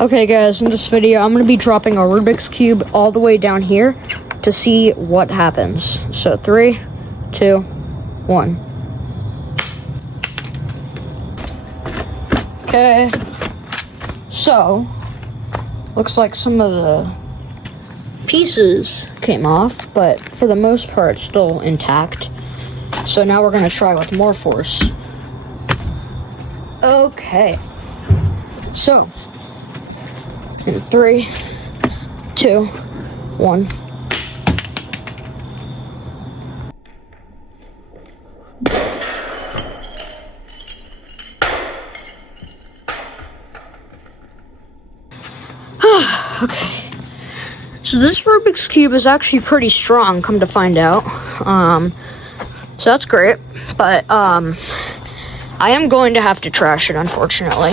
Okay guys, in this video I'm going to be dropping a Rubik's Cube all the way down here to see what happens. So 3, 2, 1. Okay, so looks like some of the pieces came off, but for the most part it's still intact. So now we're going to try with more force. Okay, so in 3, 2, 1. Okay. So this Rubik's Cube is actually pretty strong, come to find out. So that's great, but I am going to have to trash it, unfortunately.